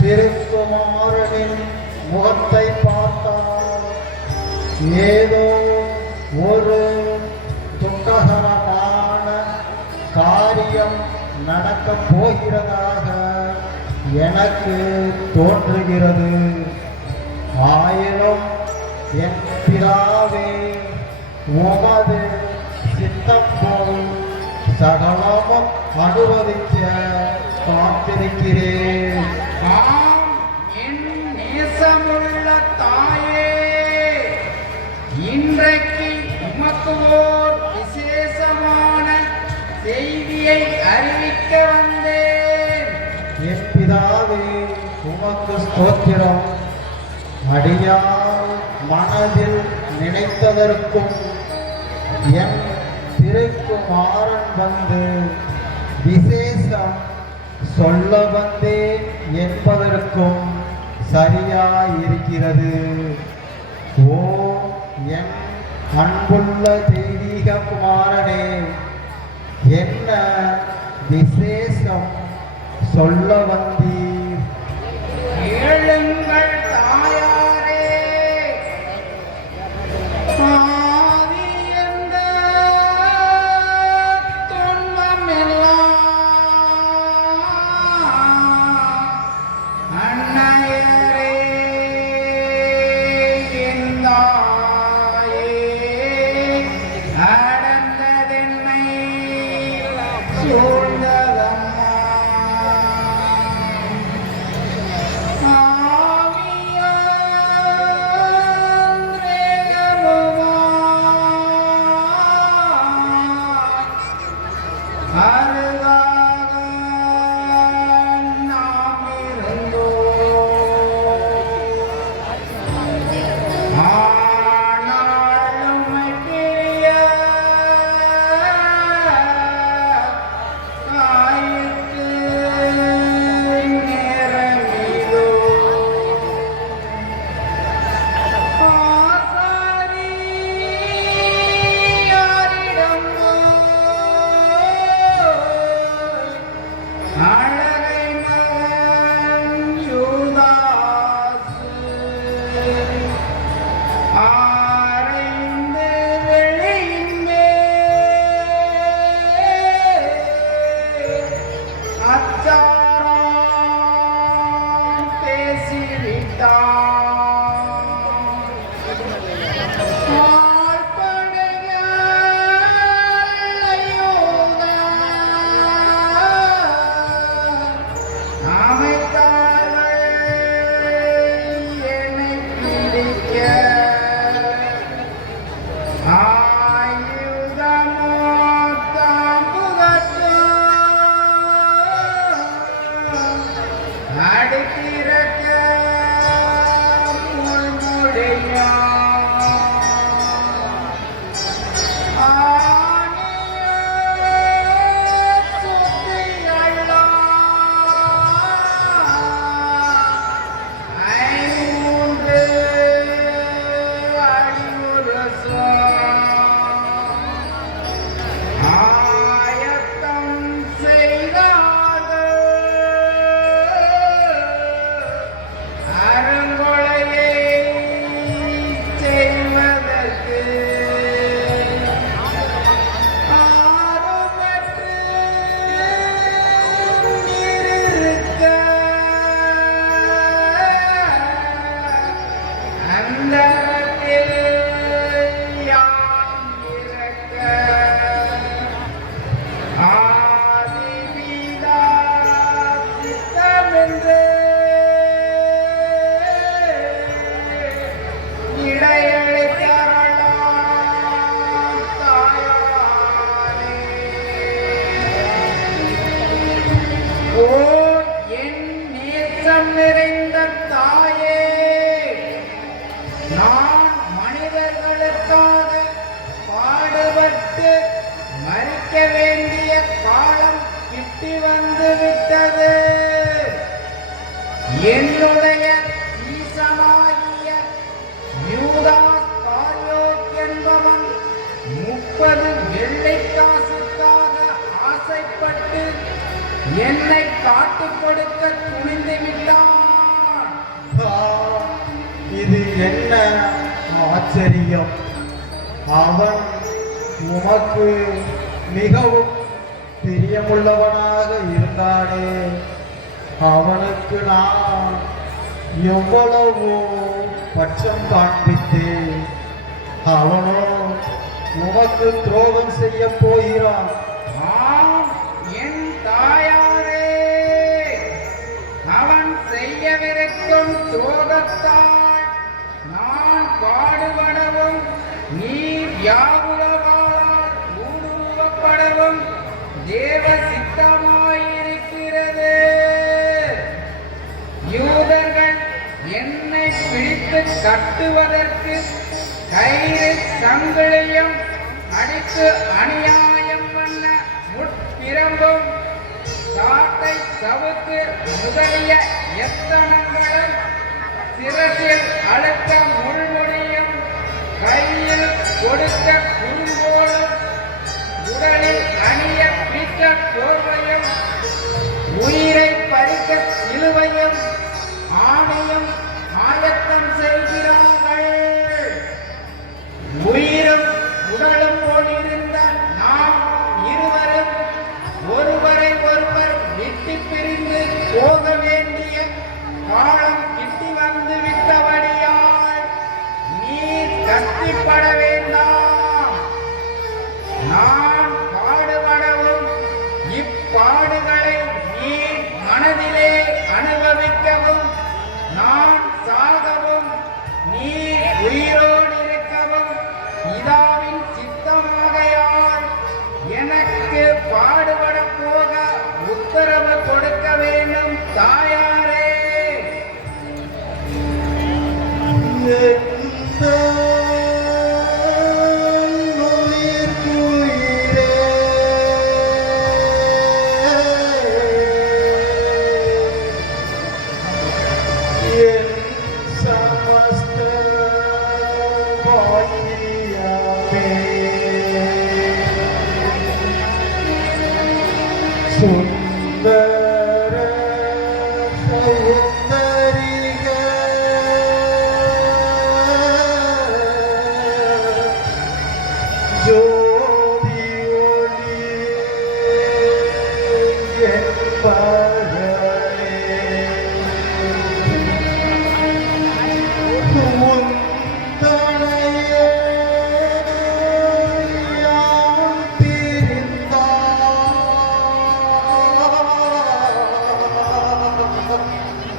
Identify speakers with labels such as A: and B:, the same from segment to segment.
A: திருக்குமாரனின் முகத்தை பார்த்தால் ஏதோ ஒரு துக்ககரமான காரியம் நடக்கப் போகிறதாக எனக்கு தோன்றுகிறது. ஆயினும் என் பிதாவே உமது சித்தம் போல் சகலமும் அனுபவிக்க காத்திருக்கிறேன்.
B: ஆம் என் நேசமுள்ள தாயே இன்றைக்கு உமக்கு ஓர் விசேஷமான செய்தியை அறிவிக்க வந்தேன்.
A: என் பிதாவே உமக்கு ஸ்தோத்திரம். அடியார் மனதில் நினைத்ததற்கும் என் திருக்குமாரன் வந்து விசேஷம் சொல்ல வந்தேன் என்பதற்கும் சரியாயிருக்கிறது. ஓ என் அன்புள்ள தெய்வீக குமாரனே என்ன விசேஷம் சொல்ல வந்தீர்?
B: ஏழு Shakira. கொடுக்க துணிந்து விட்டான்
A: இது என்ன ஆச்சரியம்? அவன் உமக்கு மிகவும் பிரியமுள்ளவனாக இருந்தானே. அவனுக்கு நான் எவ்வளவோ பட்சம் காண்பித்தேன். அவனோ உமக்கு துரோகம் செய்ய போகிறான்.
B: என் தாயாரே செய்யவிருக்கும் சோகத்தால் நான் பாடுபடவும் நீர் யாவுலகால் ஊடுருவப்படவும் தேவ சித்தமாயிருக்கிறது யூதர்கள் என்னை பிடித்து கட்டுவதற்கு கயிறு சங்கிலியும் அடித்து அநியாயம் பண்ண முற்பிரம்பும் சாட்டை சவுக்கு முதலிய எத்தனங்களும் சிரசில் அழுத்த முள்மொழியும் கையில் கொடுக்க குறுங்கோலும் உடலில் அணிய பித்த கோர்வையும் உயிரை பறிக்க சிலுவையும் ஆணையும் ஆயத்தம் செய்கிறார்கள் உயிரும்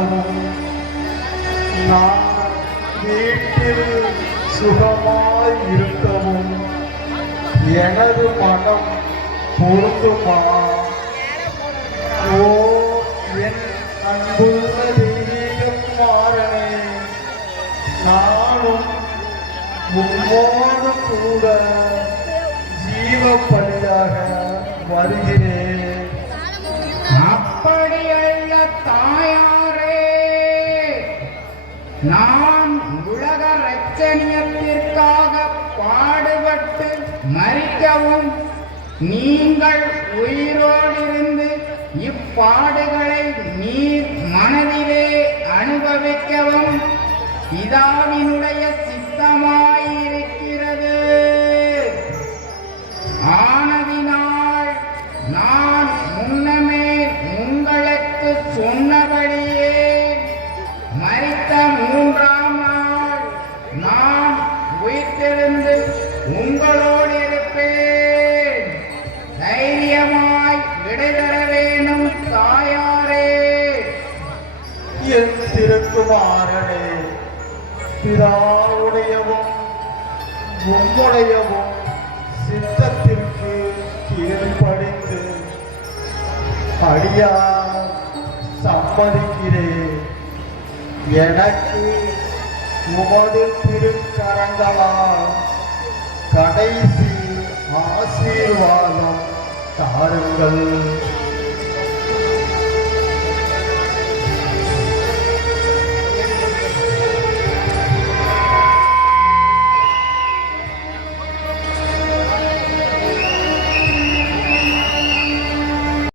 B: சாகவும் நான் வீட்டில் சுகமாய் இருக்கவும் எனது மனம் பொருந்துமா? ஓ என் அன்புள்ள தெய்வீகம் மாறனே. நானும் உம்மோடு கூட ஜீவப்பலியாக வருகிறேன்.
A: நான் உலக ரட்சணியத்திற்காக பாடுபட்டு மறிக்கவும். நீங்கள் உயிரோடிருந்து இப்பாடுகளை நீர் மனதிலே அனுபவிக்கவும். பிதாவினுடைய சித்தமாயிருக்கிறது. ஆனதினால்
B: திருக்குமாரனே பிதாவுடையவும் உம்முடையவும் சித்தத்திற்கு கீழ்ப்படிந்து அடியா சம்மதிக்கிறேன். எனக்கு உமது திருக்கரங்களால் கடைசி ஆசீர்வாதம் தாருங்கள்.